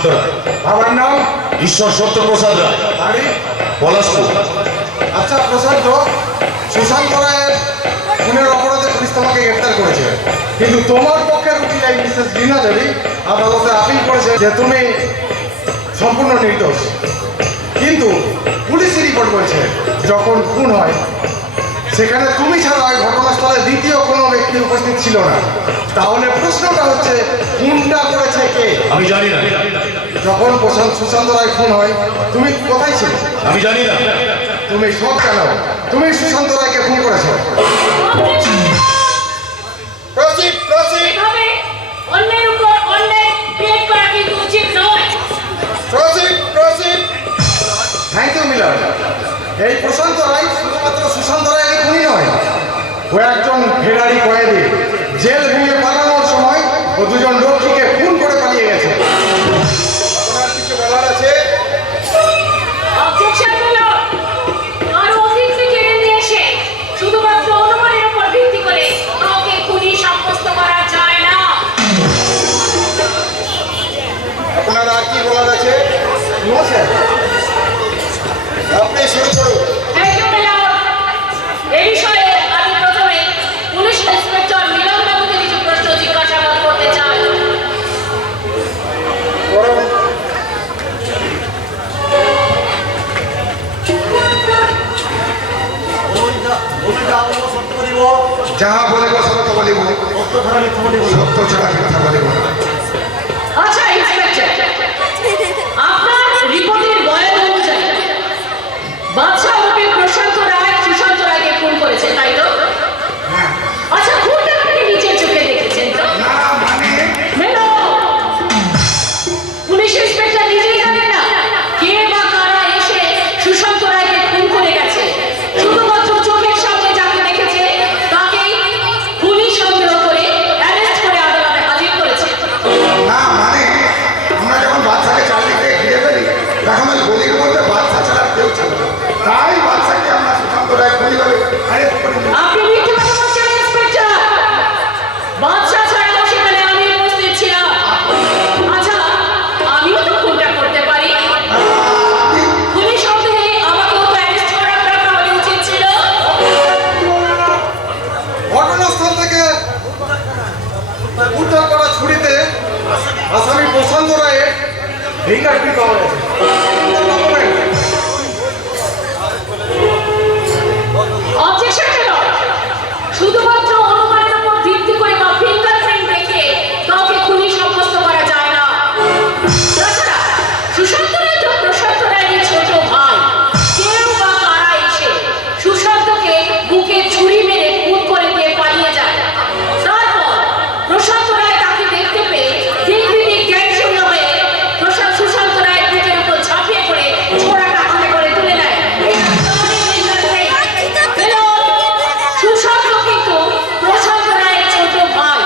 সুশান্ত রায়। বাবার নাম? ঈশ্বর সত্যপ্রসাদ রায়। বাড়ি? পলাশপুর। আচ্ছা প্রশান্ত, সুশান্ত রায়ের খুনের অপরাধে পুলিশ তোমাকে গ্রেফতার করেছে, কিন্তু তোমার পক্ষের উকিল মিসেস রিনা দেবী আদালতে আপিল করেছে যে তুমি সম্পূর্ণ নির্দোষ। কিন্তু পুলিশি রিপোর্ট বলছে যখন খুন হয় সেখানে তুমি ছাড়া ওই ঘটনাস্থলে দ্বিতীয় কোনো ব্যক্তি উপস্থিত ছিল না। তাহলে প্রশ্নটা হচ্ছে খুনটা করেছে কে? আমি জানি না। যখন সুশান্ত রায় খুন হয় তুমি কোথায় ছিলে? আমি জানি না। তুমি সব জানো, তুমি সুশান্ত রায়কে খুন করেছো। অন্যের উপর অন্যায় ক্রিয়েট করা কিন্তু উচিত নয়। Thank you Miller. এই প্রশান্ত রায় শুধুমাত্র সুশান্ত রায়ের খুনি নয়, ও একজন ফেরারি কয়েদি। জেল ভেঙে পালানোর সময় ও দুজন রক্ষীকে খুন করে পালিয়ে গেছে। আপনার কিছু বলার আছে? অবজেকশন হলো আরো অতীত জেনে নিয়ে এসে শুধুমাত্র অনুমানের উপর ভিত্তি করে কাউকে খুনি সাব্যস্ত করা যায় না। আপনার আর কি বলার আছে? No sir. আপনি শুরু করুন। Thank you Milan. এই বিষয়ে আমি প্রথমে পুলিশ ইন্সপেক্টর মিলন বাবুকে কিছু প্রশ্ন জিজ্ঞাসাবাদ করতে চাই। করুন। যাহা বলিব সত্য বলিব, সত্য ছাড়া মিথ্যা বলিব না। আচ্ছা ইন্সপেক্টর, আপনার রিপোর্টের বয়ান অনুযায়ী বাদশা ওরফে প্রশান্ত রায় সুশান্ত রায়কে খুন করেছে, তাই তো? আচ্ছা, খুনটা আপনি নিজের চোখে দেখেছেন তো? না মানে? মেলো, পুলিশ ইন্সপেক্টর নিজেই জানেন না কে বা কারা এসে সুশান্ত রায়কে খুন করে গেছে। শুধুমাত্র চোখের সামনে যাকে দেখেছে তাকেই পুলিশ সন্দেহ করে অ্যারেস্ট করে আদালতে হাজির করেছে। না মানে আমরা যখন বাচ্চাকে চারদিকে ঘিরে ফেলি তখন ওই গলির মধ্যে বাচ্চা ছাড়া কেউ ছিল না। তাই বাচ্চাকে আমরা সুশান্ত রায় খুনি করে অ্যারেস্ট করি। আপনি মিথ্যে কথা বলছেন ইন্সপেক্টর। বাদশা ছাড়াও সেখানে আমি উপস্থিত ছিলাম। আচ্ছা, আমিও তো খুনটা করতে পারি। খুনি সন্দেহে আমাকেও তো অ্যারেস্ট করার দরকার হলে উচিত ছিল। ঘটনাস্থল থেকে উদ্ধার করা ছুরিতে আসামি প্রশান্ত রায়ের ফিঙ্গারপ্রিন্ট পাওয়া গেছে। অবজেকশন হলো শুধুমাত্র অনুমানের উপর ভিত্তি করে বা ফিঙ্গারপ্রিন্ট দেখে কাউকে খুনি সাব্যস্ত করা যায় না। তাছাড়া সুশান্ত রায় তো প্রশান্ত রায়ের ছোট ভাই। কেউ বা কারা এসে সুশান্তকে বুকে ছুরি মেরে খুন করে দিয়ে পালিয়ে যায়। তারপর প্রশান্ত রায় তাকে দেখতে পেয়ে দিগ্বিদিক জ্ঞান শূন্য হয়ে সুশান্ত রায়ের বুকের উপর ঝাঁপিয়ে পড়ে ছোড়াটা হাতে করে তুলে নেয়। এটা তারই fingerprint। হ্যালো, সুশান্ত কিন্তু প্রশান্ত রায়ের ছোট ভাই।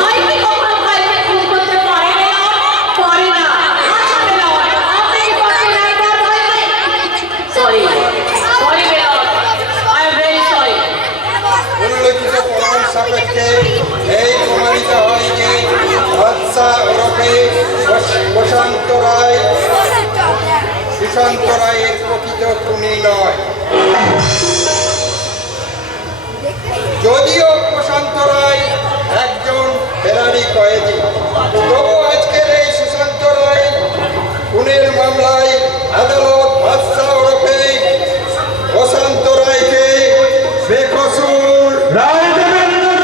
ভাই কি কখনো ভাইকে খুন করতে পারে না? পারে না। আচ্ছা বেলা, আপনি কি পারছেন না এটা ভাইকে? Sorry Bela, I am very sorry. উল্লেখিত প্রমাণ সাপেক্ষে এই প্রমাণিত হয় যে বাদশা ওরফে প্রশান্ত রায় সুশান্ত রায়ের প্রকৃত খুনি নয়। যদিও প্রশান্ত রায় একজন ফেরারি কয়েদি, তবু আজকের এই সুশান্ত রায় খুনের মামলায় আদালত বাদশা ওরফে প্রশান্ত রায়কে বেকসুর রায় দেবেন না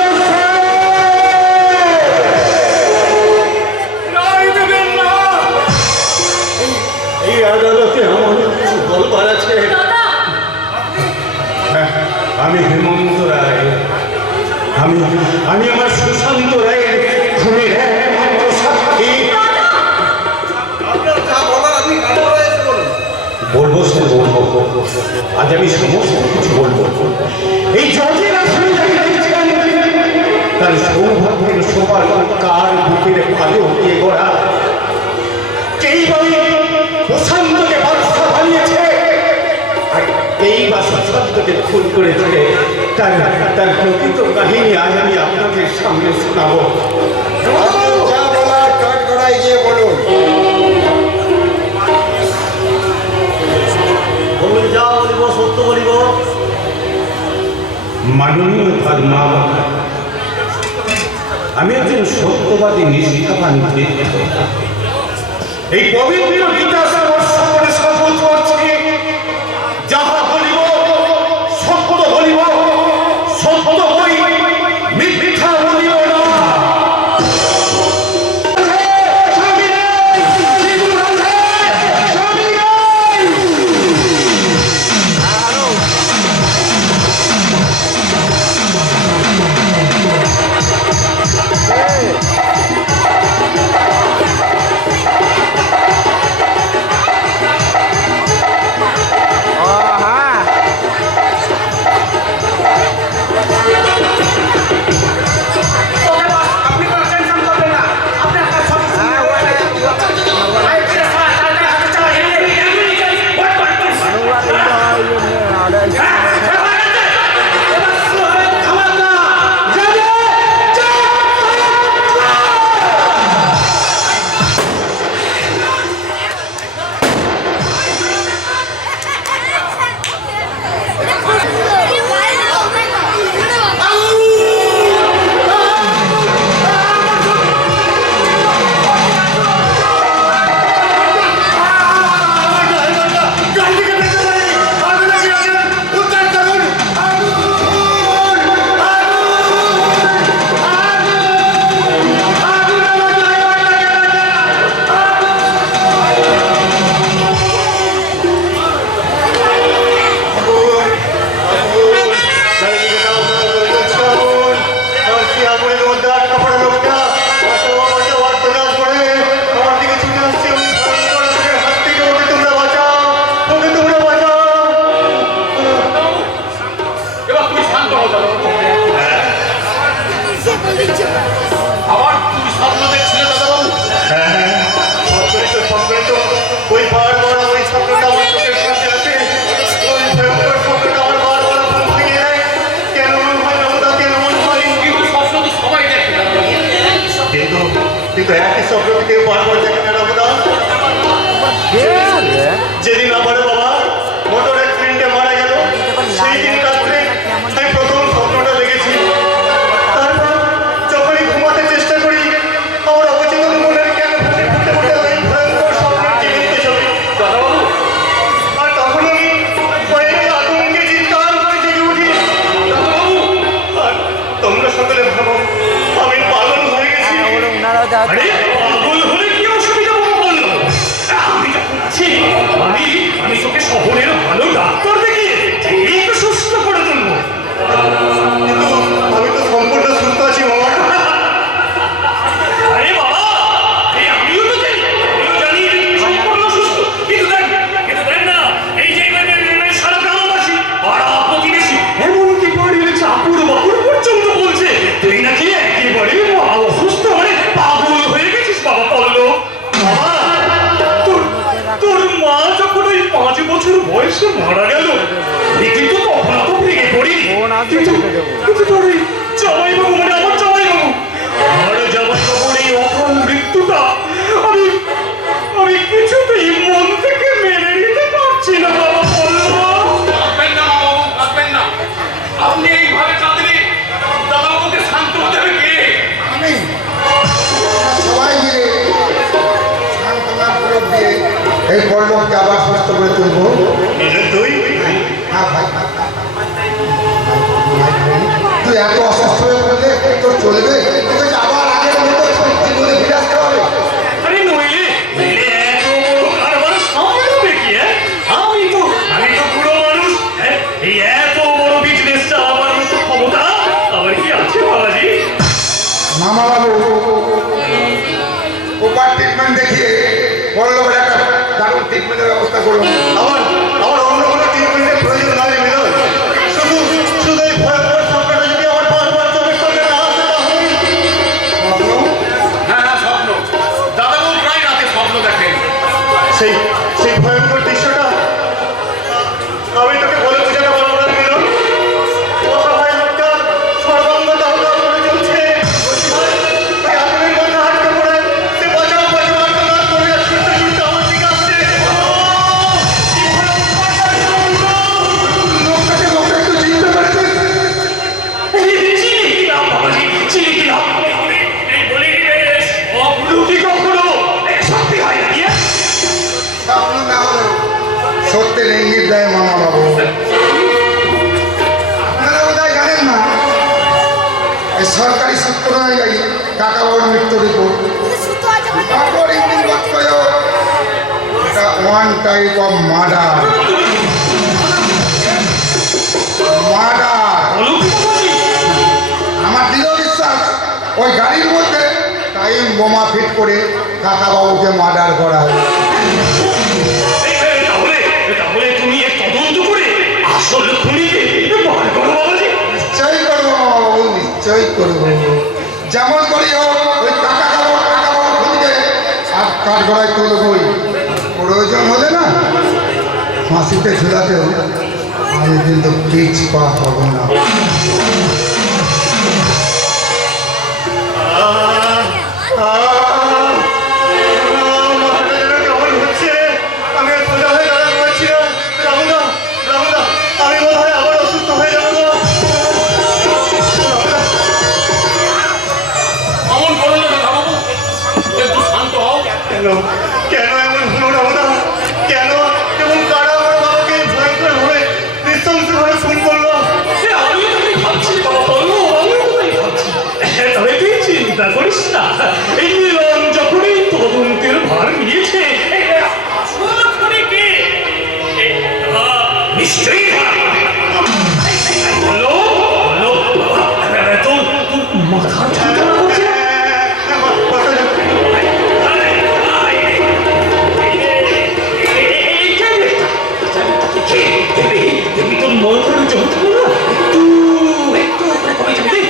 রায় দেবেন না। এই আদালতে আমার কিছু বলবার আছে। দাদা, আমি হেমন্ত রায়। আমি আমার সুশান্ত রায়ের খুনের একমাত্র সাক্ষী। আপনার যা বলার আপনি কাঠগড়ায় এসে বলুন। বলবো সে বলবো, আজ আমি সমস্ত কিছু বলবো। এই জজের আসলে তার সৌভাগ্যের সবার কার বুকের পালে দিয়ে গড়া। কেই বা প্রশান্তকে বাদশা বানিয়েছে, আর কেই বা সুশান্তকে খুন করেছে। তার প্রকৃত কাহিনী আজ আমি আপনাদের সামনে শোনাবো। যা বলার কাঠগড়ায় গিয়ে বলুন। মাননীয় ধর্মা, আমি একজন সত্যবাদী নিষ্ঠাবান ব্যক্তি। এই পবিত্র গীতা স্পর্শ করে শপথ করছি, যাহা বলিব সত্য বলিব, সত্য বই মিথ্যা বলিব না। আবার তুমি স্বপ্ন দেখছিলে দাদাবাবু? ওই বারবার ওই স্বপ্নটা আমার চোখের সামনে আছে। ওই ভয়ঙ্কর স্বপ্নটা আমার বারবার ঘুম ভেঙে দেয়। কেন মন হয় না ওটা, কেন মন হয়? কিন্তু স্বপ্ন তো সবাই দেখে দাদাবাবু। কিন্তু একই স্বপ্নকে কেউ বারবার দেখে না রামদা। যেদিন আমার বাবা মোটর অ্যাক্সিডেন্টে মারা গেল, সেই দিন রাত্রে আমি প্রথম স্বপ্নটা দেখেছি। তারপর যখনই ঘুমাতে চেষ্টা করি, আমার অবচেতন মনের কেন ফুটে ফুটে ওঠে ওই ভয়ঙ্কর স্বপ্নের জীবন্ত ছবি। দাদাবাবু, আর তখন আমি ভয়ে আতঙ্কে চিৎকার করে জেগে উঠি। দাদাবাবু, আর তোমরা সকলে ভাবো আমি পাগল হয়ে গেছি। আরে পাগল হলে কি অসুবিধা বাবা বললো? আমি যখন আছি, আমি তোকে শহরের ভালো ডাক্তার দেখিয়ে এই তো সুস্থ করে তুলবো। কিন্তু আমি তো সম্পূর্ণ সুস্থ আছি বাবা। আরে বাবা, এই আমিও তো জানি, যে তুমি সম্পূর্ণ সুস্থ। কিন্তু দেখ না, এই যে সারা গ্রামবাসী, পাড়া প্রতিবেশী, এমনকি বাড়ির চাকর বাকুর পর্যন্ত বলছে তুই নাকি একেবারে অসুস্থ, মানে পাগল হয়ে গেছিস বাবা। বললো বাবা, তোর মা যখন ওই 5 বছর বয়সে মারা গেল, কিন্তু তখন তো ভেঙে পড়ি। কিন্তু তোর ওই জামাইবাবু, মানে আমার জামাইবাবু, এই অকাল মৃত্যুটা আমি কিছুতেই মন থেকে মেনে নিতে পারছি না বাবা। বললো কাঁদবেন না বাবু, কাঁদবেন না। আপনি এইভাবে কাঁদলে দাদাবাবুকে শান্ত হতে হবে কে? আমি সবাই মিলে সান্ত্বনার প্রয়োগ দিয়ে এই পল্লবকে আবার সুস্থ করে তুলবো। তুই হ্যাঁ ভাই, তুই এত অসুস্থ হয়ে পড়লে তোর চলবে? তোকে যে আবার আগের মতো জীবনে ফিরে আসতে হবে। আরে নইলে এত বড় কারবার সামলাবে কি? আমি তো বুড়ো মানুষ। এই এত বড় বিজনেস চালাবার মতো ক্ষমতা আমার কি আছে বাবাজি? মামা বাবু, ওপার ট্রিটমেন্ট দেখিয়ে পল্লবের একটা দারুণ ট্রিটমেন্টের ব্যবস্থা করুন। আমার অন্য কোনো ট্রিটমেন্টের প্রয়োজন নাই মিলন। শুধু এই ভয়ঙ্কর স্বপ্নটা যদি আমার বারবার চোখের সামনে না আসে তাহলে হ্যাঁ, স্বপ্ন। দাদাবাবু প্রায় রাতে স্বপ্ন দেখেন। সেই ভয়ঙ্কর দৃশ্যটা আমি তোকে বলে বোঝাতে পারবো না মিলন। অসহায় লোকটা সর্বাঙ্গ দাউ দাউ করে জ্বলছে। ওই আগুনের মধ্যে আটকে পড়ে সে বাঁচাও বাঁচাও আর্তনাদ করে আর ছুটতে ছুটতে আমার দিকে আসছে। লোকটাকে একটু চিনতে পেরেছিস? সত্যের ইঙ্গিত দেয় মামা বাবু। আপনারা বোধহয় জানেন না, এই সরকারি সূত্র অনুযায়ী কাকাবাবুর মৃত্যু রিপোর্ট তারপর ইঞ্জিন এটা ওয়ান টাইপ অফ মার্ডার। আমার দৃঢ় বিশ্বাস ওই গাড়ির মধ্যে টাইম বোমা ফিট করে কাকাবাবুকে মার্ডার করা হয়। তাহলে তুমি এক তদন্ত করে আসল খুনিকে বার করো বাবাজি। নিশ্চয়ই করবো বাবু, নিশ্চয়ই করবো। যেমন করি হোক ওই কাকাবাবু খুঁজবে আর কাঠগড়ায় তুলবই। প্রয়োজন হলে না ফাঁসিতে ঝুলাতেও আমি কিন্তু পিছ পা হব না। অমন করো না দাদাবাবু, একটু শান্ত হও। কেন এমন হলো রামদা? কেন কেমন কারা আমার বাবাকে ভয়ঙ্কর ভাবে নৃশংসভাবে খুন করলো? আমিও তাই ভাবছি বাবা, আমিও তাই ভাবছি। তবে তুই চিন্তা করিস না, এই মিলন যখনই তদন্তের ভার নিয়েছে আসল খুনিকে নিশ্চয়ই বলো তোর মাথা যন্ত্রণা করছে? তুমি তো মন্ত্র যন্ত্রণা একটু কমে যাবে।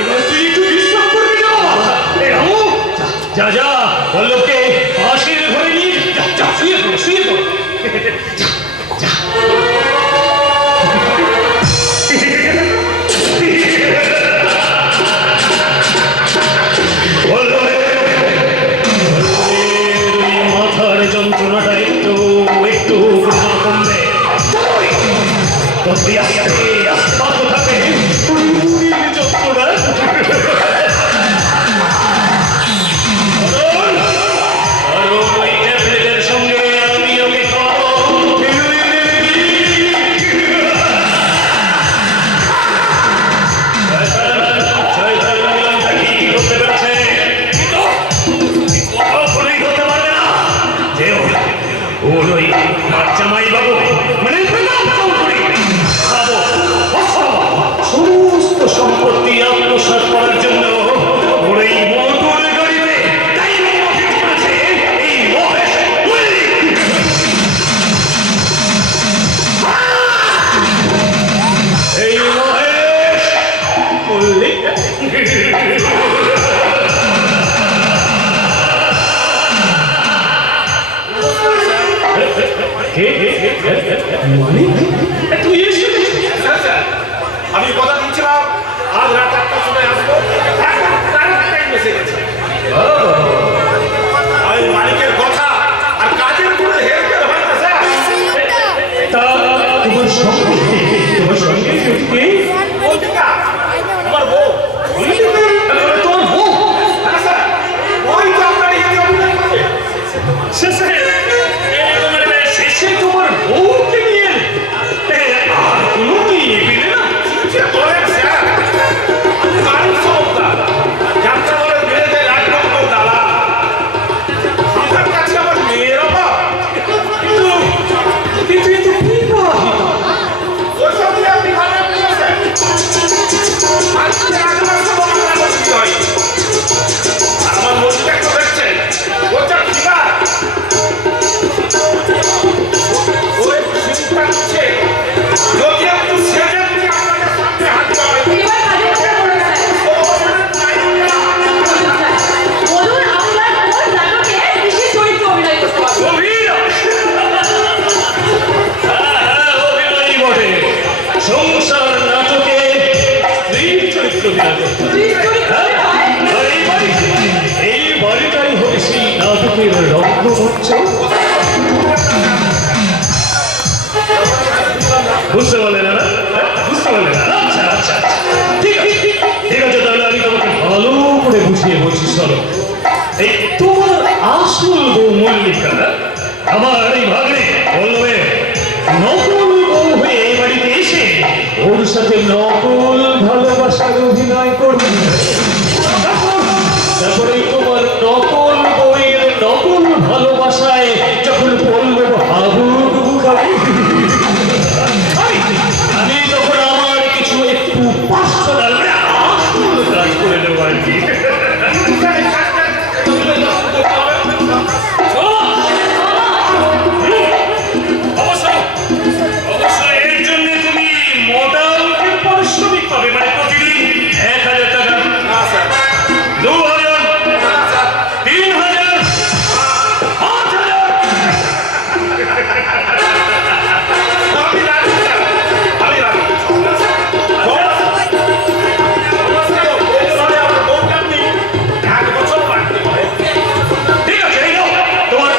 এবার তুই একটু বিশ্রাম করবি না? রামু, যা যা বল্লভকে ফাঁসির ঘরে নিয়ে যা, শুয়ে পড়, শুয়ে পড়। মাথার যন্ত্রণাটা একটু একটু কমবে। আস্তে আস্তে থাকে যন্ত্রণা। ওই ট্যাবলেটের সঙ্গে আমি ওকে করতে পেরেছে কখনোই হতে পারবে না যে ওর ওই জামাই বাবু মানে সমস্ত সম্পত্তি আত্মসাৎ করার জন্য ওর এই মোটর গাড়িতে এই মহেশ মল্লিক। তুই আমি কথা দিচ্ছিলাম আজ রাত 8টার সময় আসবো। এসে গেছে আমি মালিকের কথা আর কাজের কোনো হেরফের হয় না স্যার। তা তোমার সঙ্গে আমার বউ তোমার বউ হ্যাঁ স্যার, ওই তো আপনার ইয়ে অভিনয় করে। শেষে তোমার বউকে নিয়ে আর কোনো নিয়ে পেলে না? সে বলেন স্যার, কারণ সমস্যা যাত্রা বলে বেড়ে যায় 1 নম্বর দালাল। আমার কাছে আমার মেয়ের অভাব, কিন্তু এ তো বিবাহিতা। ওইসব নিয়ে আপনি ভাবেন না স্যার। আজকে 1 মাস হলো আমরা বসতে হয়। আর আমার মধ্যে একটা দেখছেন ওটা কিবার ওই চিন্তা করছে যদি একটু সেজে দিয়ে আপনাদের সামনে হাত হয়। এবার কাজের কথা বলুন স্যার। বলুন আপনার কোন নাটকে বিশেষ চরিত্র অভিনয় করতে পারবেন? অভিনয় বটে। সংসার নাটকে স্ত্রীর চরিত্র বিরাজ করতে হবে। এই বাড়িটাই হবে সেই নাটকের রঙ্গমঞ্চ। বুঝতে পারলেন না? বুঝতে পারলেন না? আচ্ছা আচ্ছা, ঠিক আছে। চলো এই তোমার আসল বউ মল্লিকা আমার এই ভাগ্নে বলবে নকল বউ হয়ে এই বাড়িতে এসে ওর সাথে নকল ভালোবাসার অভিনয় করবে। তারপরে তোমার নকল বইয়ের নকল ভালোবাসায় যখন বলবো হাবুডুবু খাবি আমি তখন আমার কিছু একটু পার্সোনাল আসল কাজ করে নেবো আর কি। অবশ্যই এর জন্য তুমি মোটা অঙ্কের পারিশ্রমিক পাবে, মানে প্রতিদিন 1000 টাকা, 2000, 3000, 5000। আমি রাজি স্যার, আমি রাজি। আমার বউকে আপনি 1 বছর বাড়তে পারেন। ঠিক আছে, এই নাও তোমার।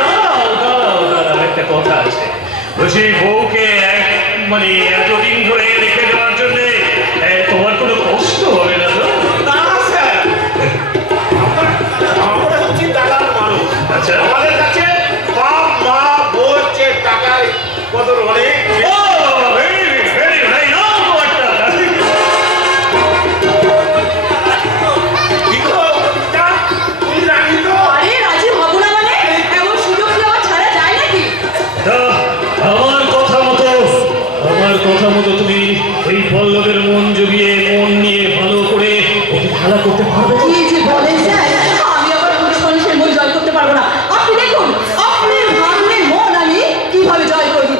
দাঁড়াও, একটা কথা আছে। বলছি বউকে মানে এতদিন ধরে রেখে দেওয়ার জন্য তোমার কোনো কষ্ট হবে না তো? না স্যার, আমরা হচ্ছি দালাল মানুষ। আচ্ছা। আমাদের কাছে বাপ মা বোর চেয়ে টাকার কদর অনেক বেশি। ও ভেরি ভেরি ভেরি নাও তোমারটা। কি গো, তা তুমি রাজি তো? আরে রাজি হব না মানে এমন সুযোগ কি আমার ছাড়া যায় নাকি? তা আমার কথা মতো তুমি এই পল্লবের মন জুগিয়ে মন নিয়ে ভালো করে ওকে খেলা করতে পারবে তো? কি যে বলেন স্যার, আমি আবার পুরুষ মানুষের মন জয় করতে পারবো না। আপনি দেখুন আপনার ভাগ্নের মন আমি কিভাবে জয় করি।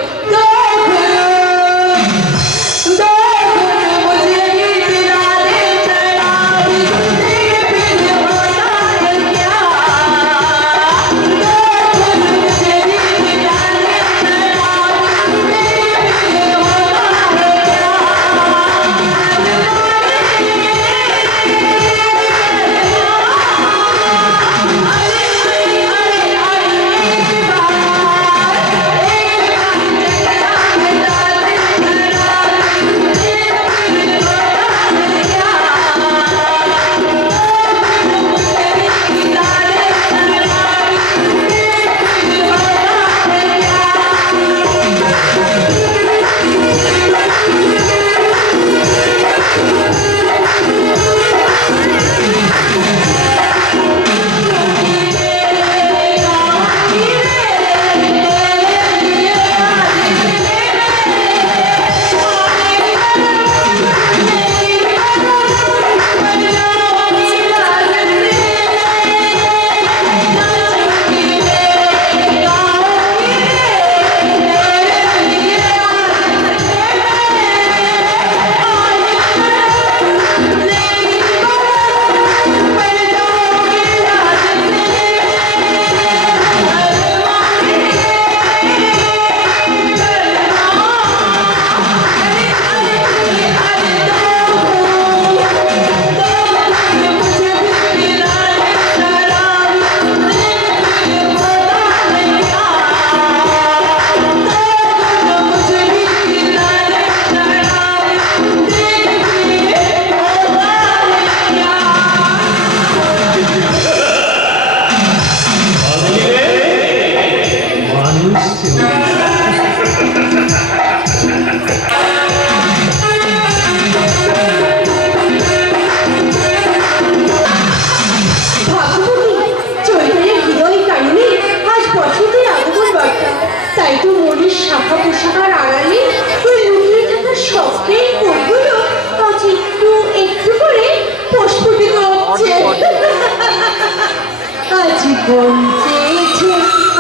জীবন চেয়েছে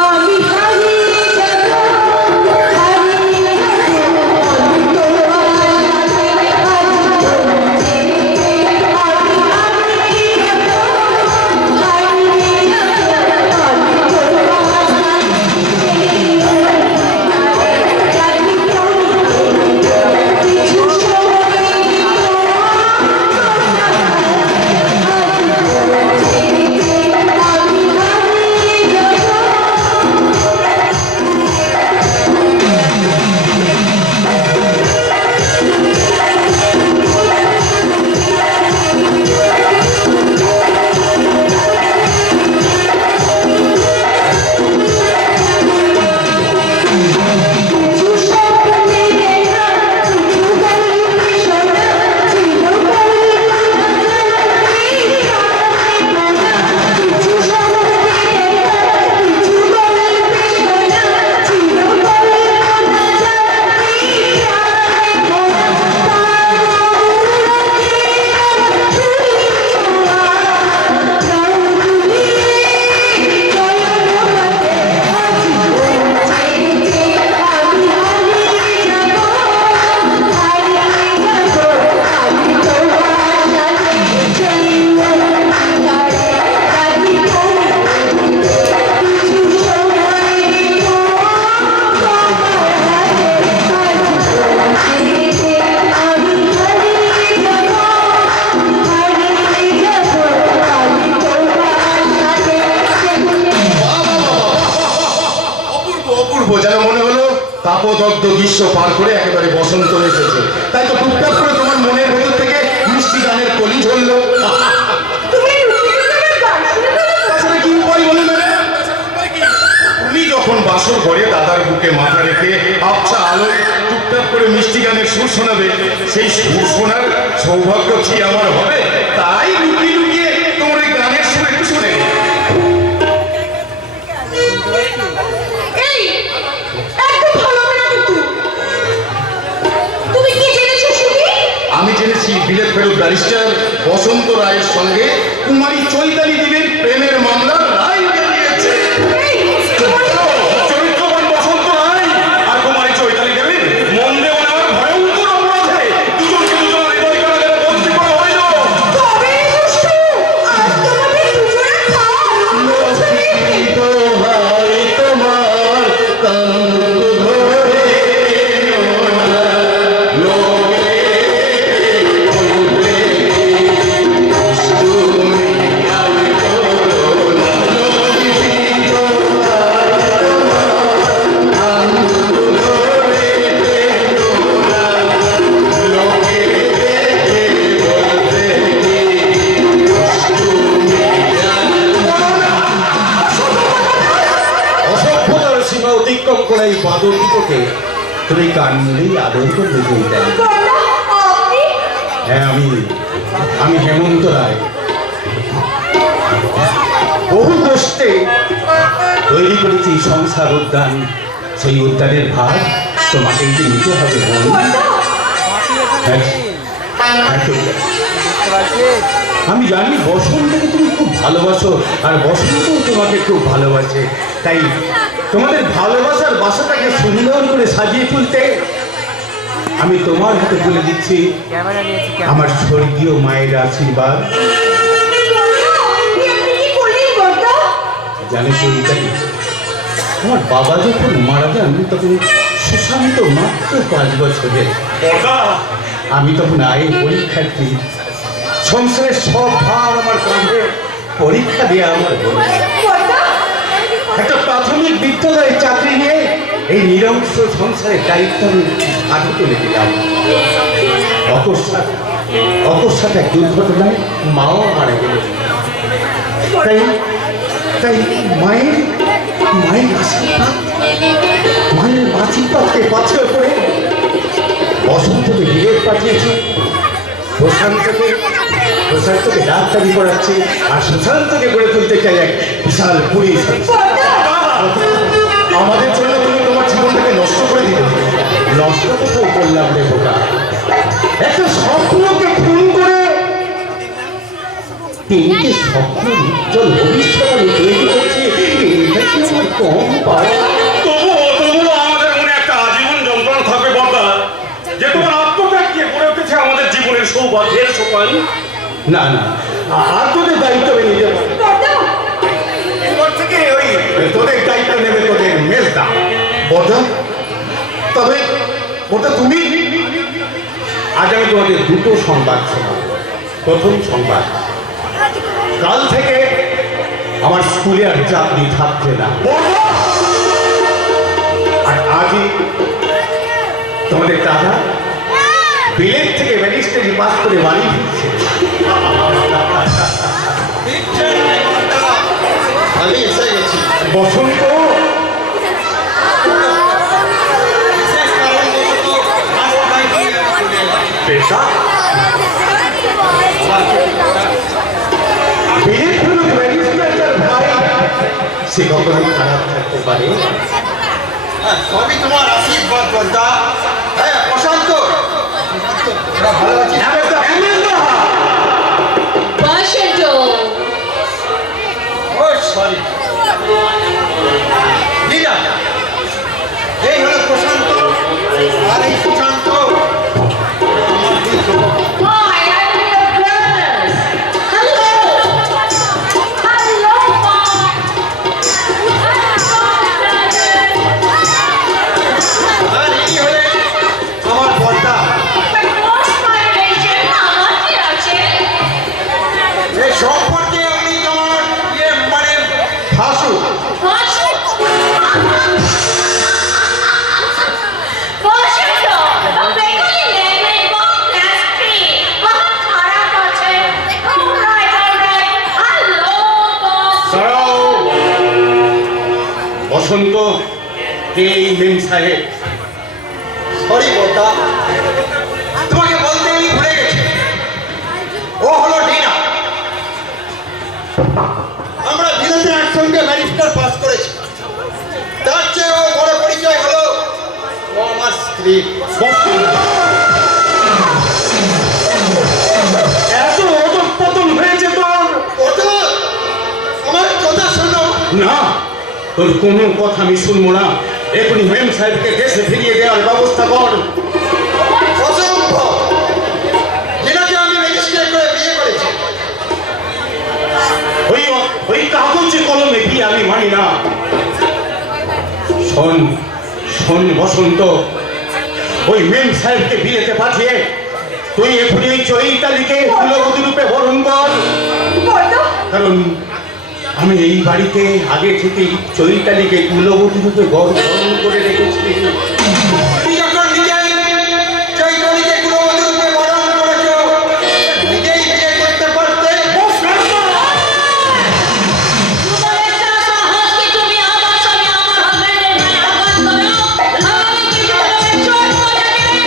আমি হারিয়ে যাব অপূর্ব, যেন মনে হলো তাপদগ্ধ গ্রীষ্ম পার করে একেবারে বসন্ত এসেছে। তাই তো টুকটাক করে তোমার মনের ভেতর থেকে মিষ্টি গানের কলি ঝরলো। তাছাড়া কি উপায় বলো না? তুমি যখন বাসর ঘরে দাদার বুকে মাথা রেখে আবছা আলো টুকটাক করে মিষ্টি গানের সুর শোনাবে, সেই সুর শোনার সৌভাগ্য কি আমার হবে? তাই লুকিয়ে লুকিয়ে তোমার এই গানের সুর একটু শুনে নিই। এই একদম ভালো হবে না কিন্তু। তুমি কি জেনেছো শুনি? আমি জেনেছি বিলেত ফেরত ব্যারিস্টার বসন্ত রায়ের সঙ্গে কুমারী চৈতালি দেবীর প্রেমের মামলার রায় বেরিয়েছে। চরিত্রবান বসন্ত রায় আর কুমারী চৈতালি দেবীর মন দেওয়া নেওয়ার ভয়ঙ্কর অপরাধে দুজনকে দুজনের হৃদয় কারাগারে বন্দী করা হইল। অসভ্যতার সীমা অতিক্রম করে এই বাদর দুটোকে তুমি কান্নেই আদর করবে চৈতালি। হ্যাঁ, আমি হেমন্ত রায়। বহু কষ্টে তৈরি করেছি সংসার উদ্যান। সেই উদ্যানের ভার তোমাকে নিতে হবে বোন। হ্যাঁ, হ্যাঁ, চৈতালি। আমি জানি বসন্তকে তুমি খুব ভালোবাসো আর বসন্তও তোমাকে খুব ভালোবাসে। তাই তোমাদের ভালোবাসার বাসাটাকে সুন্দর করে সাজিয়ে তুলতে আমি তোমার হাতে তুলে দিচ্ছি আমার স্বর্গীয় মায়ের আশীর্বাদ। জানো চৈতালি, আমার বাবা যখন মারা যান তখন সুশান্ত মাত্র 5 বছরের। আমি তখন আয়ের পরীক্ষার্থী। সংসারের সব ভার আমার কাঁধে, পরীক্ষা দিয়ে আমার একটা প্রাথমিক বিদ্যালয়ে চাকরি নিয়ে এই নিরংশ সংসারের দায়িত্ব আমি হাতে তুলে দিলাম। অকস্মাৎ এক দুর্ঘটনায় মাও মারা গেল। তাই মায়ের আশীর্বাদকে পাথর করে বসন্তকে বিলেত পাঠিয়েছি। প্রশান্তকে ডাক্তারি পড়াচ্ছে আর সুশান্তকে গড়ে তুলতে চাই এক বিশাল পুলিশ। আমাদের জন্য তুমি তোমার জীবনটাকে নষ্ট করে দিলে। নষ্ট কোথাও করলাম রে বোকা? একটা স্বপ্নকে খুন করে 3টে স্বপ্ন উজ্জ্বল ভবিষ্যৎ আমি তৈরি করছি। এটা কি আমার কম পায়? তবুও আমাদের মনে একটা আজীবন যন্ত্রণা থাকবে বর্দা, যে তোমার আত্মত্যাগ দিয়ে গড়ে উঠেছে আমাদের জীবনের সৌভাগ্যের সোপান। না, আর তোদের দায়িত্ব আমি নিতে পারি। এবার থেকে তোদের দায়িত্ব নেবে তোদের মেজদা বর্দা। তবে ওটা তুমি। আজ আমি তোমাদের দুটো সংবাদ শোনাবো। প্রথম সংবাদ, কাল থেকে আমার স্কুলে আর চাকরি থাকছে না। আর আজই তোমাদের দাদা বিলেত থেকে ব্যারিস্টারি পাস করে বাড়ি ফিরছে। আমি এসে গেছি। বসন্ত পেশা বিলেত হলো ব্যারিস্টার ভাই, সে কখনো খারাপ থাকতে পারে? সবই তোমার আশীর্বাদ বর্দা। হ্যাঁ প্রশান্ত, তোরা ভালো আছিস? ও সরি দিদা, এই হলো প্রশান্ত আর এই সুশান্ত। আর এই হলে আমার বর্দা। এই সম্পর্কে আমি তোমার মানে ভাসু। এই মেম সাহেব? সরি বর্দা, তোমাকে বলতে আমি ভুলে গেছি, ও হলো ডিনা। আমরা বিলেতে একসঙ্গে ম্যারিস্টার পাস করেছি। তার চেয়ে ও বড় পরিচয় হলো ও আমার স্ত্রী। এত অধঃপতন হয়েছে তোর? ওটা আমার কথা শোনো। না, তোর কোনো কথা আমি শুনবো না। এখনই মেম সাহেবকে দেশে ফিরিয়ে দেওয়ার ব্যবস্থা কর। অসম্ভব, ডিনাকে আমি রেজিস্ট্রি করে বিয়ে করেছি। ওই কাগজে কলমে বিয়ে আমি মানি না। শোন শোন বসন্ত, ওই মেম সাহেবকে বিয়েতে পাঠিয়ে তুই এখনই ওই চৈতালিকে কুলবধূ রূপে বরণ কর। কারণ আমি এই বাড়িতে আগে থেকেই চৈতালিকে কুলবধূ রূপে বরণ করে রেখেছি। তুমি যখন নিজেই চৈতালিকে কুলবধূ রূপে বরণ করেছো, নিজেই বিয়ে করতে পারতে। তোমার একটা সাহস কি তুমি আমার সঙ্গে আমার হাজবেন্ডের গায়ে আঘাত করো? আমি কি তোমাকে চোট করে দিই?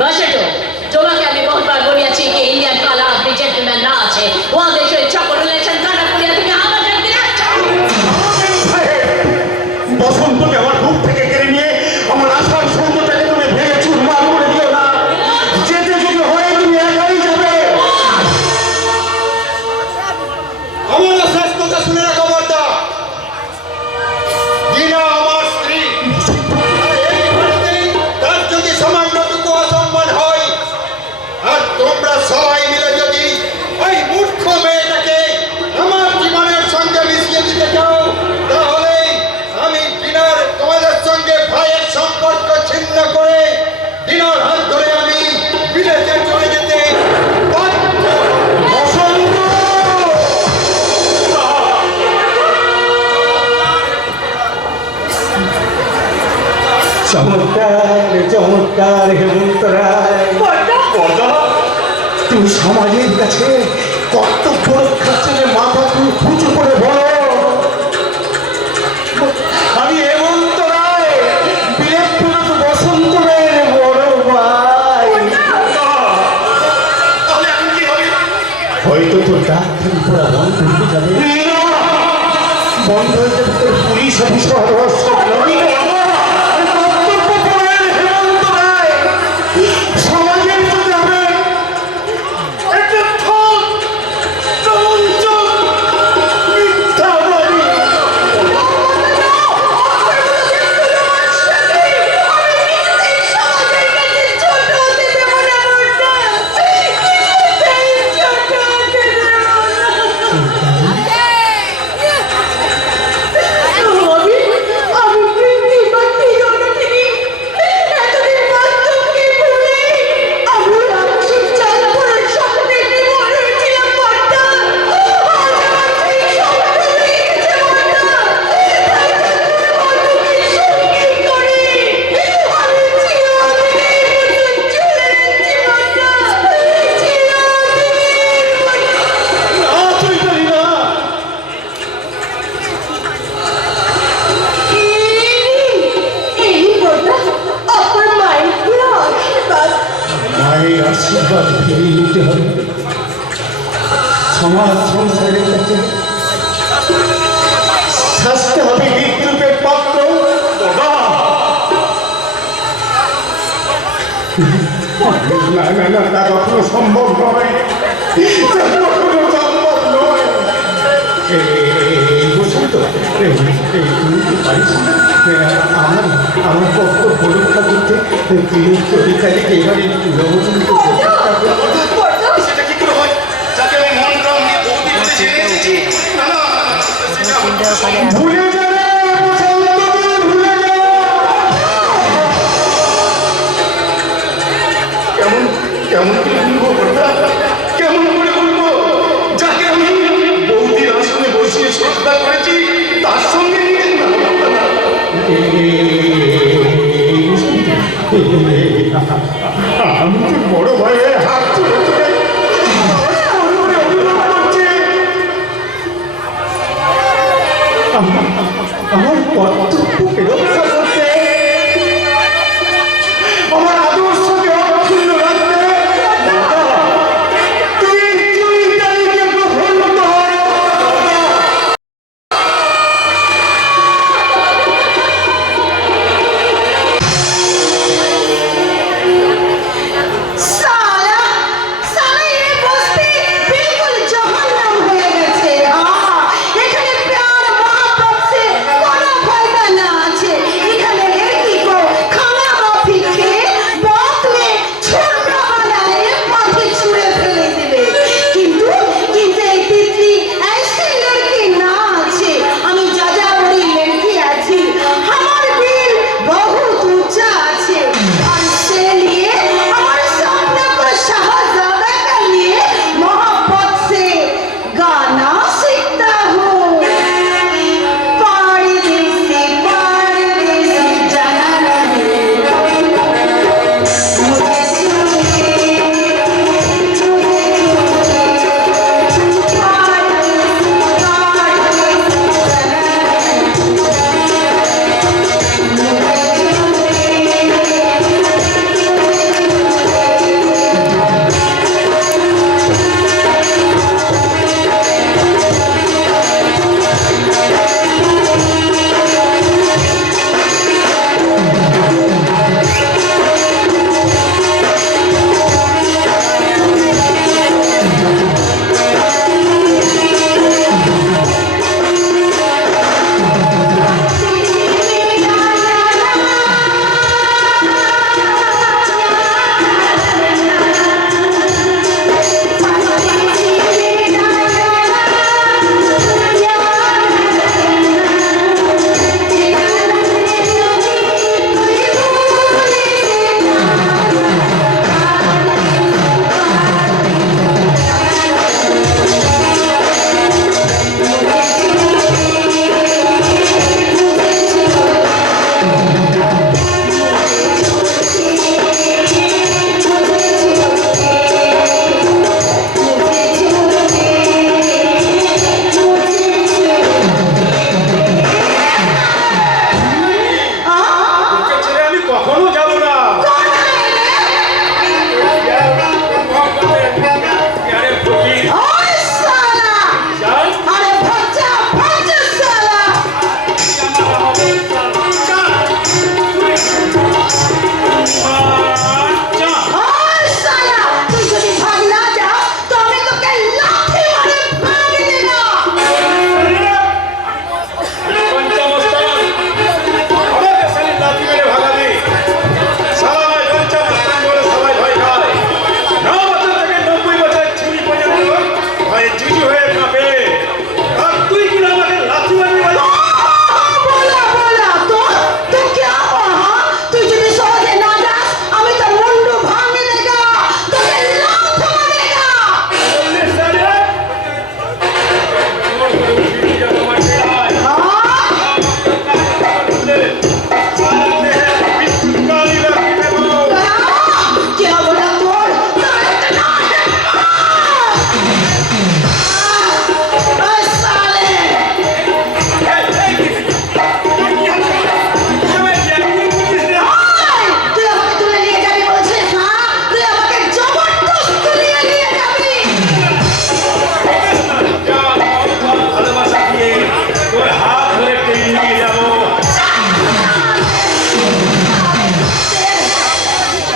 বসে তো, তোমাকে আমি বহুবার বলিয়াছি যে ইন্ডিয়ান কালার অফ জেন্টলম্যান না আছে, ওদের সঙ্গে চক্র রিলেশন কাটা করিয়া তুমি আমাদের দিচ্ছ। বসন্তকে আমার বুক থেকে কেড়ে নিয়ে আমার আশার সৌন্দর্যটাকে তুমি ভেঙে চুরমার করে দিও না। যেতে যদি হয় তুমি একাই যাবে। আমার শেষ কথা শুনে রাখো বর্দা, ডিনা আমার স্ত্রী। আর এই বাড়িতে তার যদি সামান্যটুকু অসম্মান হয়, আর তোমরা সবাই মিলে যদি ওই মূর্খ মেয়েটাকে আমার জীবনের সঙ্গে মিশিয়ে দিতে চাও, তাহলে আমি ডিনার তোমাদের সঙ্গে ভাইয়ের সম্পর্ক ছিন্ন করে ডিনার হাত ধরে আমি বিদেশে চলে যেতে বাধ্য। বসন্ত! চমৎকার চমৎকার হেমন্ত রায়। তুমি সমাজের কাছে কর্তব্য রক্ষার জন্য মাথা তুমি উঁচু করে বলো, আমি হেমন্ত রায়, বিলেত ফেরত বসন্ত রায়ের বড় ভাই। তাহলে এখন কি হবে? হয়তো তোর ডাক্তারি পড়া বন্ধ হয়ে যাবে। বন্ধ হয়ে যাবে তোর পুলিশ অফিসার হওয়ার স্বপ্ন। সমাজের জন্য হবে একটা ঠক, চঞ্চল, মিথ্যাবাদী। মায়ের আশীর্বাদ ফিরিয়ে নিতে হবে। সমাজ সংসারের কাছে সাজতে হবে বিদ্রুপের পাত্র। না না না, তা কখনো সম্ভব নয়, তা কখনো সম্ভব নয়। বসন্ত, তুমি কি পারিস আমার কর্তব্য রক্ষা করতে? তুই চরিতালিকে এবারে সেটা কি করে হয়? যাকে আমি মন প্রাণ দিয়ে বৌদি বলে জেনে এসেছি। না, না, সেটা ভুলে যাবে, বসন্তকে ভুলে যাবে। কেমন করে বলবো কথা? কেমন করে বলবো যাকে আমি বৌদির আসনে বসিয়ে শ্রদ্ধা করেছি তার সঙ্গে নিজের নাম? আমি তো বড় ভাইয়ের হাত ধরে ধরে অনুরোধ করছি। আমার কর্তব্যকে রক্ষা করতে, আমার আদর্শকে অক্ষুণ্ণ রাখতে তুই চুরিদারিকে গ্রহণ কর। साला साला ये बस्ती बिल्कुल जहन्नम হয়ে গেছে। এখানে प्यार मोहब्बत से কোনো फायदा না আছে। এখানে लड़की को खाना माफी খেয়ে বদলে ছোটরা বানায় পথে ছুঁড়ে ফেলে দেবে। কিন্তু এই তিতলি ऐसी लड़की না আছে। আমি যাযাবরী लड़की আছি। আমার দিল बहुत ऊंचा আছে। और से लिए हमारे सपने को शहजादा कर लिए मोहब्बत से गाना सीखता हूँ। परदेसी जाना नहीं मुझे তোকে ছেড়ে আমি কখনো যাব না। প্যারে ফকির ओए साला যাই अरे भच्चा भच्चा साला ओए साला तू যদি ভাগ না যা তো আমি তোকে লাথি মারে ভাগ দেবো পঞ্চমস্তান আমাকে সালি লাথি মেরে ভাগাবি। সালামায় পঞ্চমস্তান বলে সবাই ভয় খায়। 9 বছর থেকে 90 বছর ছুরি পর্যন্ত ভয়ে জুজু হয়ে কাঁপে। আর তুই কি না আমাকে লাথি মারবি বল? बोला बोला तो क्या हुआ हाँ? तू যদি সহজে না যাস আমি তোর মুন্ডু ভাঙে দেগা তোকে লাথ মারেগা বললি সালে তোর করে উঠি যা তোমার বেলায়। সামনে বিদ্যুৎ কালি লাথি দেবো। क्या बोला तोर साले তুই আমাকে তুলে নিয়ে যাবি বলছিস না তুই আমাকে জবরদস্ত তুলে নিয়ে যাবি ভালোবাসা দিয়ে তোর হাত ধরে টেনে নিয়ে যাবো।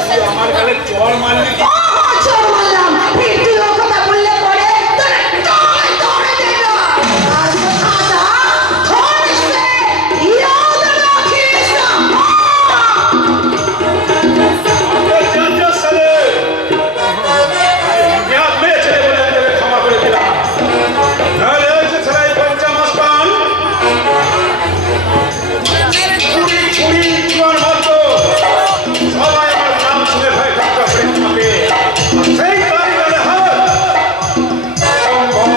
তুই আমার গালে চড় মারলি তো? চল মারলাম फिर তুই ও কথা বললে পরে তোর টানে ধরে দেব আর কথাটা ধরে সে ইয়াদ রাখিস যা, যা, সালে। মেয়াদ মেরেছে বলে আমি তোকে ক্ষমা করে দিলাম। নাহলে ওই যে সালাই পঞ্চমস্তান ছুরি ছুরি জীবন মারতো। সবাই আমার নাম শুনে ভয় ঠাট্টা করে কাঁপে। আর সেই তারই গালে হাত। সম্ভব।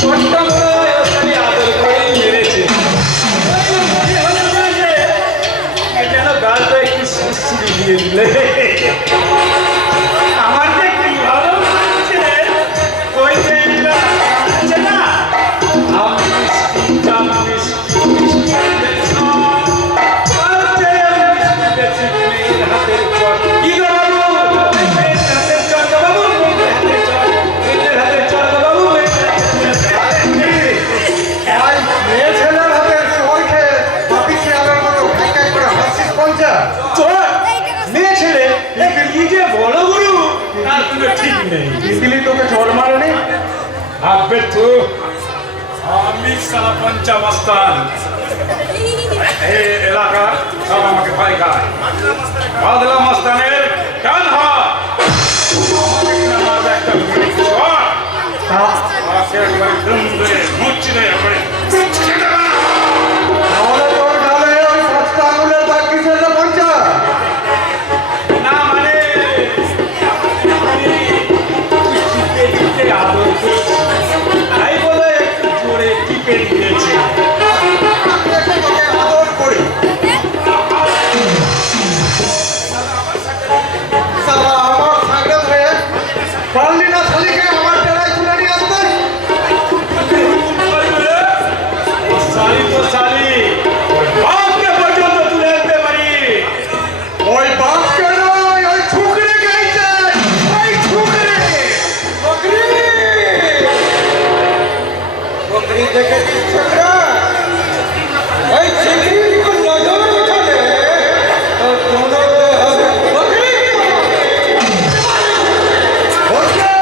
ছোট্ট বড় ওখানে আদর করেই মেরেছে। যেন গালটা একটু সুশ্রী দিয়ে দিলে আমার যে কি ভালো ঠিক নেই। তিতলি তোকে চড় মারেনি? ভাববে তো আমি সারা পঞ্চামস্তান এই এলাকা সব আমাকে ভয় খায়। বাদলা মস্তানের ডান হাত আমাকে কিনা মারবে একটা গুলি শট। আমাকে একবারে দম দিয়ে মুচ্ছি দেয় একবারে। তাহলে তোর গালে ওই 5টা আঙুলের দাগ কিসের রে পঞ্চা? না মানে টিপে আদর করছি। তাই বলে একটু জোরে টিপে দিয়েছি। তোকে আদর করি। শালা আমার সাগরেদ হয়ে পারলি না শালিকে আমার টেরায় তুলে নিয়ে আসতে? সালি তো সালি বাপকে পর্যন্ত তুলে আনতে পারি। ওই বাপকে নয়, ওই ছুকরে গাইছে, ওই ছুকরে। বকরি দেখে ছোকরা ওই চিংড়ির উপর নজর উঠালে তোর দৌড়তে হবে বকরি। ওকে!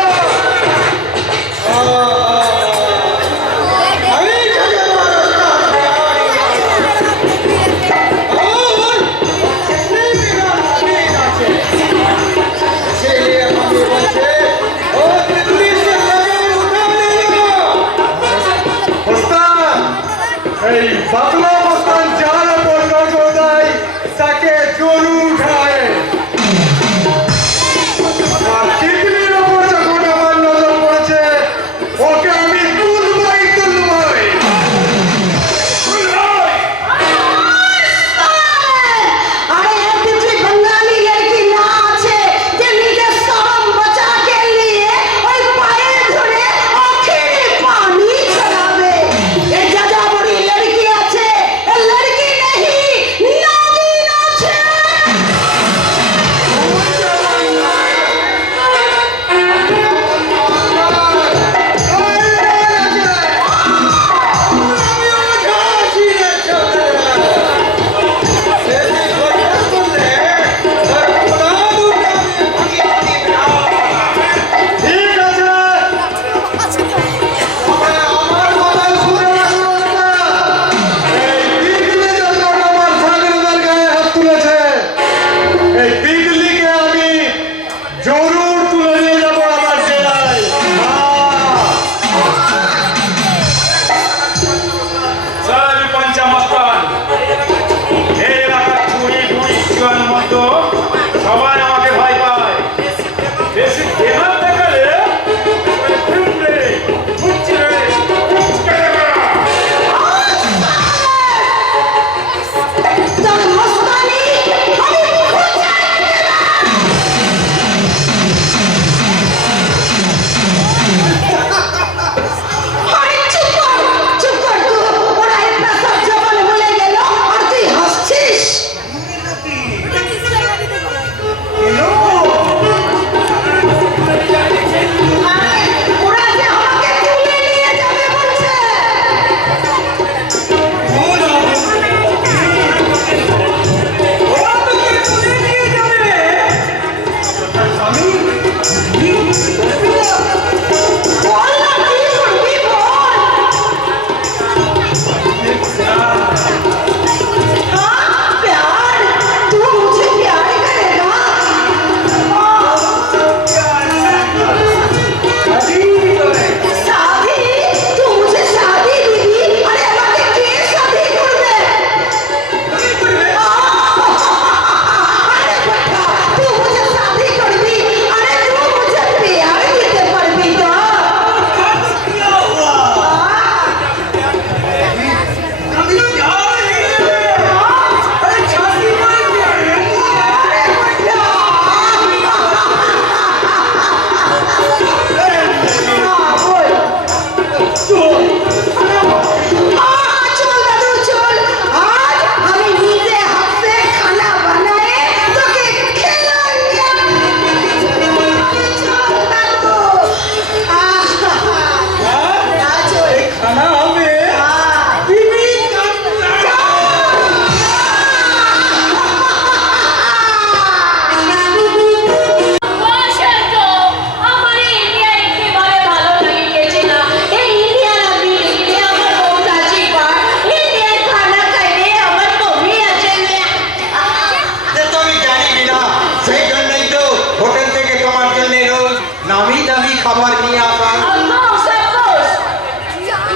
দামি খাবার নিয়ে আসা। Of course, of course.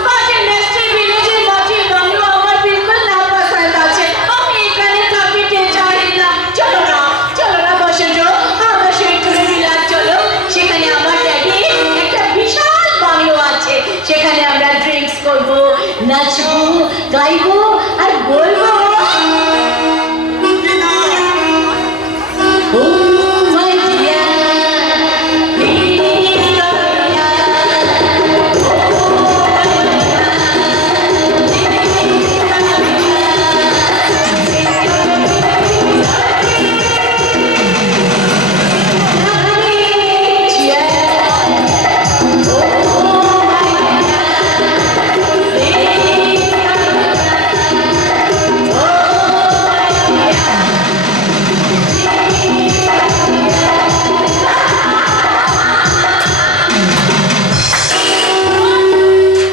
But in Nestle Village এর মাটির বাংলো আমার বিলকুল না পছন্দ আছে। আমি এখানে থাকতে চাই না। চলো না বসন্ত, আমরা সেখানে মিলাদ চলো। সেখানে আমার ড্যাডি একটা বিশাল বাংলো আছে। সেখানে আমরা ড্রিঙ্কস করবো, নাচবো, গাইবো আর বলবো Oh my dear,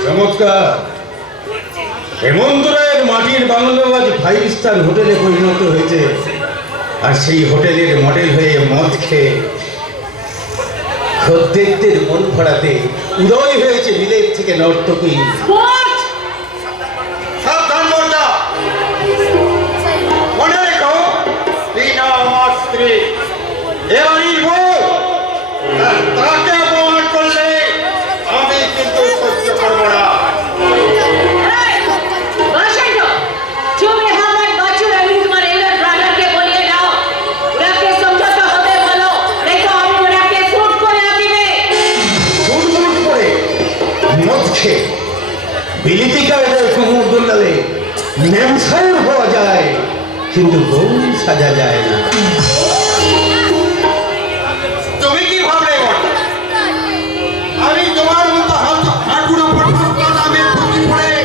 চমৎকার। হেমন্ত রায়ের মাটির বাংলো আজ 5 স্টার হোটেলে পরিণত হয়েছে। আর সেই হোটেলের মডেল হয়ে মদ খেয়ে খদ্দেরদের মন ভরাতে উদয় হয়েছে বিলেত থেকে নর্তকী। what? সাবধান বর্দা, মনে রেখো টিনা আমার স্ত্রী, এবারই বউ। তাকে অপমান করলে আমি কিন্তু সহ্য করবো না। বসন্ত, তুমি আমার বাচ্চার আমি তোমার এলার ব্রাদারকে বলিয়ে দাও। ওরাকে সমঝোতা হবে বলো, দেখো আমি ওরাকে ফুট করে দিবে। ফুটফুট করে মদ খেয়ে বিলিতি কায়দায় কুমুর দোলালে মেমসাহেব হওয়া যায়, কিন্তু বউ সাজা যায় না। তুমি কি ভাবলে বর্দা? আমি তোমার মতো হাঁটুর ওপর নামে ফুটি পড়ে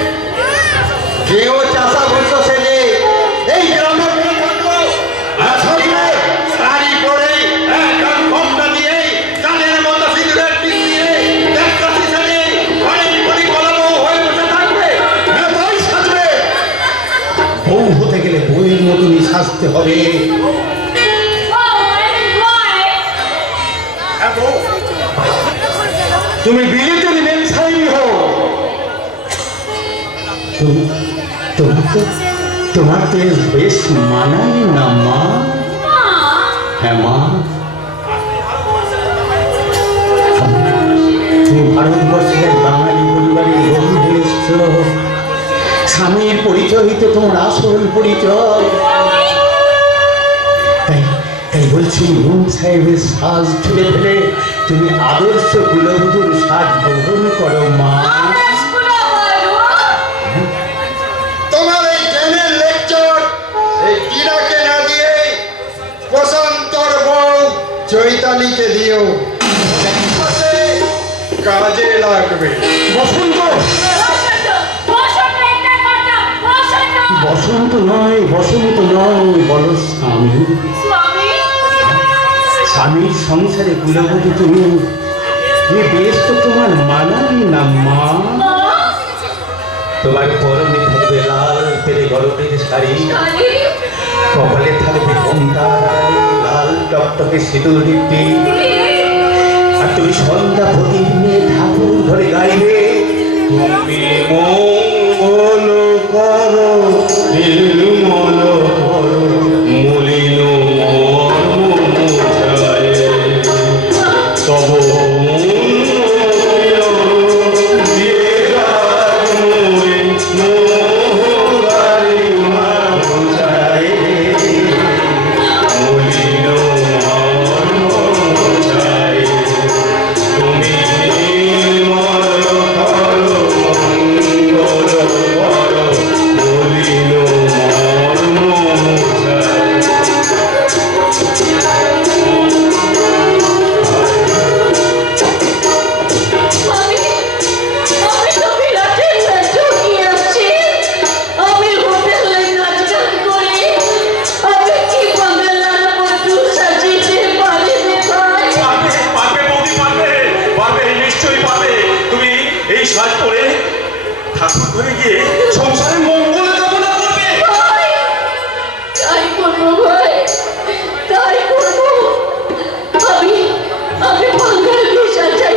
কেউ চাষা বলছো সেজে এই গ্রামে বেড়ে থাকবো। আসলে শাড়ি পরে কান ঘোমটা দিয়ে কানের মতো সিগারেট টিপ দিয়ে দেখকাছি সেজে ঘরের পরি কলম হয়ে বসে থাকবে। তাই সাজবে। বউ হতে গেলে বউয়ের মতনই সাজতে হবে। হ্যাঁ বউ, তুমি বিলিতের মেমসাহেবই হও। তোমার তো বেশ মানায় না মা। হ্যাঁ মা, তুমি ভারতবর্ষের বাঙালি পরিবারের বহু এসছ। স্বামীর পরিচয় তো তোমার আসল পরিচয়। তাই বলছি হুম সাহেবের সাজ ছুড়ে ফেলে তুমি আদর্শ কুলবধূর সাজ গ্রহণ করো মা। তোমার এই জ্ঞানের লেকচার এই টিনাকে না দিয়ে বসন্তর বউ চৈতালিকে দিও, কাজে লাগবে। বসন্ত, বসন্ত নয় বলো স্বামী। স্বামীর সংসারে কুলবধূ তুমি, এ বেশ তো তোমার মানাই না মা। তোমার পরনে থাকবে লাল তেরে গরমের শাড়ি, কপালে থাকবে ঘোমটা, লাল টকটকে সিঁদুর লিপি। আর তুমি সন্ধ্যা প্রদীপ নিয়ে ঠাকুর ঘরে গাইবে তুমি মঙ্গল করো নির্মল করো মলিন মর্ম মুছায় তব ঠাকুর ঘরে গিয়ে সংসারে মঙ্গল কামনা করবে। তাই করবো ভাই, তাই করবো। আমি বাঙালি সাজা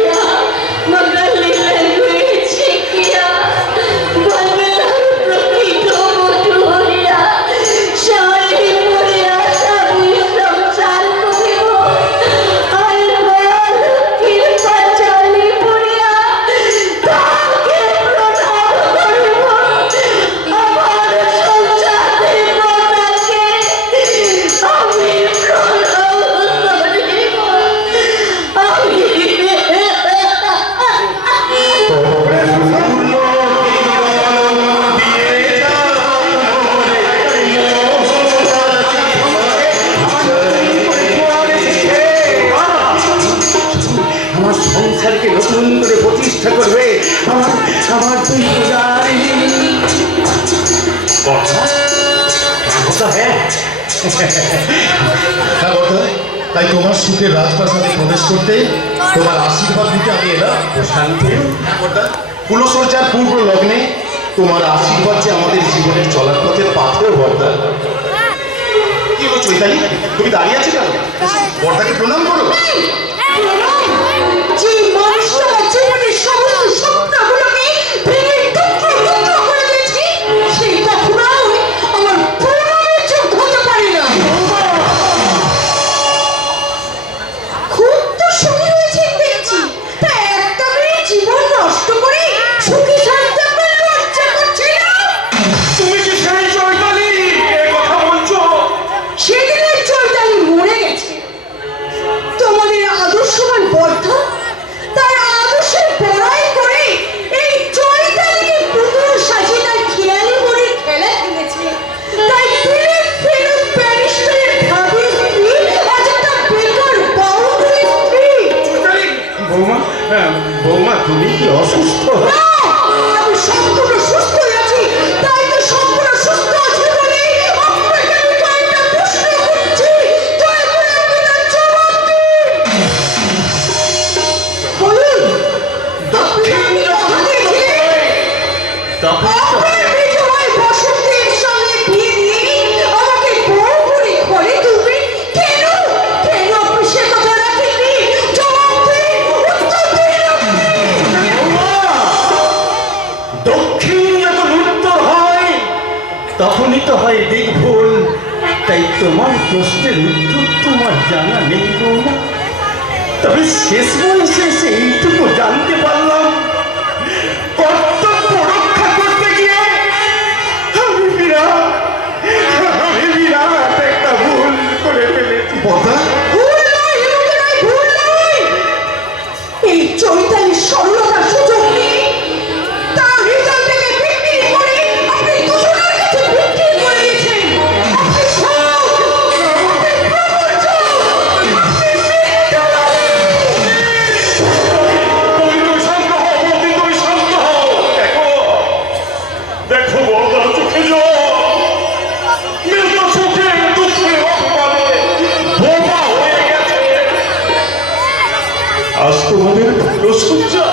সংসারকে নতুন করে প্রতিষ্ঠা করবে আমার আমার দুই পূজারি। হ্যাঁ হ্যাঁ বর্দা, তাই তোমার সুখের রাজপ্রাসাদে প্রবেশ করতে তোমার আশীর্বাদ দিতে আমি এলাম। শান্তি কুলসজ্জার পূর্ব লগ্নে তোমার আশীর্বাদ যে আমাদের জীবনের চলার পথের পাথর বর্দা। কি হলো চৈতালি, তুমি দাঁড়িয়ে আছো কেন? বর্দাকে প্রণাম করো। যে মানুষটা জীবনের সমস্ত স্বপ্নগুলোকে ভেঙে টুকরো টুকরো করে দিয়েছে, সেই কখনোই আমার প্রণামের যোগ্য হতে পারে না। খুব তো সুখী হয়েছেন দেখছি, তা একটা মেয়ে জীবন নষ্ট করে সুখী শান্তি আপনার লজ্জা করছে না? তুমি কি সেই চৈতালি এ কথা বলছো? সেদিনের চৈতালি মরে গেছে। তোমাদের আদর্শবান বর্ধা তার আদর্শের বড়াই করে এই চৈতালিকে পুতুল সাজিয়ে তার খেয়ালি মনের খেলা খেলেছে। তাই ফেরত ফেরত ব্যারিস্টারের ভাবি স্ত্রী আজ একটা বেকার বাউন্ডারি স্ত্রী। চৈতালি, বৌমা, বৌমা তুমি কি অসুস্থ? না, আমি সম্পূর্ণ সুস্থ আছি। তাই তো সম্পূর্ণ সুস্থ আছি বলে আপনাকে আমি কয়েকটা প্রশ্ন করছি। দয়া করে আপনি তার জবাব দিন। বলুন, আপনি আমাকে কথা দিয়েছিলেন আপনার মেজ ভাই বসন্তের সঙ্গে বিয়ে দিয়ে আমাকে বউ করে ঘরে তুলবেন। কেন কেন আপনি সে কথা রাখেননি? জবাব দিন, উত্তর দিন আপনি। দক্ষিণ যখন উত্তর হয় তখনই তো হয় দিগ্ভুল। তাই তোমার প্রশ্নের উত্তর তোমার জানা নেই বৌমা। তবে শেষ বয়সে এসে এইটুকু জানতে পারলাম, কর্তব্য রক্ষা করতে গিয়ে আমি বিরাট একটা ভুল করে ফেলেছি। বর্দা, ভুল নয়, এমনটা নয়, ভুল নয়। এই চৈতালির সরলতার সুযোগ নিয়ে তার হৃদয় থেকে বিক্রি করে আপনি দুজনের কাছে বিক্রি করে দিয়েছেন। আপনি সব, আপনি প্রপঞ্চ, আপনি মিথ্যাবাদী। তুমি শান্ত হও, বৌদি, তুমি শান্ত হও। দেখো দেখো বড়দার চোখে জল, মেয়েটা চোখে দুঃখে অপমানে বোমা হয়ে গেছে। আজ তোমাদের ফুলসজ্জা,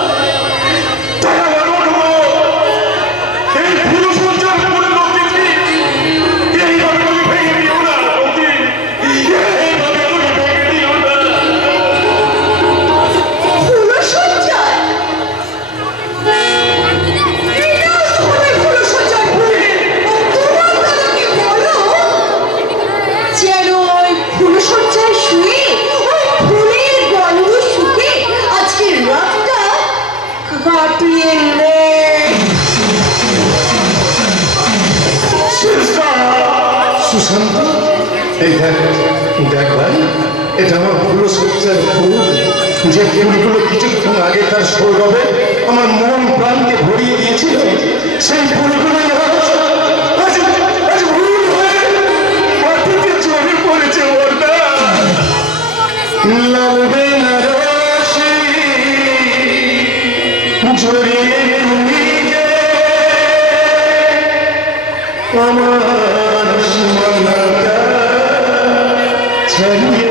তাই আমার অনুরোধ, এই ফুলসজ্জার পরিণতি এইভাবে তুমি ভেঙে দিও না বৌদি, এইভাবে তুমি ভেঙে দিও না। ফুলসজ্জায়? এটাও তোমাদের ফুলসজ্জার ভুল। তোমার দাদাকে বলো যেন ওই ফুলসজ্জায় শুয়ে ওই ফুলের গন্ধ শুকে আজকের রাতটা কাটিয়ে নেয়। সুশান্ত, এই দেখ দেখ ভাই, এটা আমার ভুলো সজ্জার ফুল। যে ফুলগুলো কিছুক্ষণ আগে তার সৌরভে আমার মন প্রাণকে ভরিয়ে দিয়েছিল, সেই ফুলগুলো আজ ভুল হয়ে মাটিতে চড়ে পড়েছে বর্দা। লাগবে না রশি জড়িয়ে তুমি যে আমার সীমানাটা ছাড়িয়ে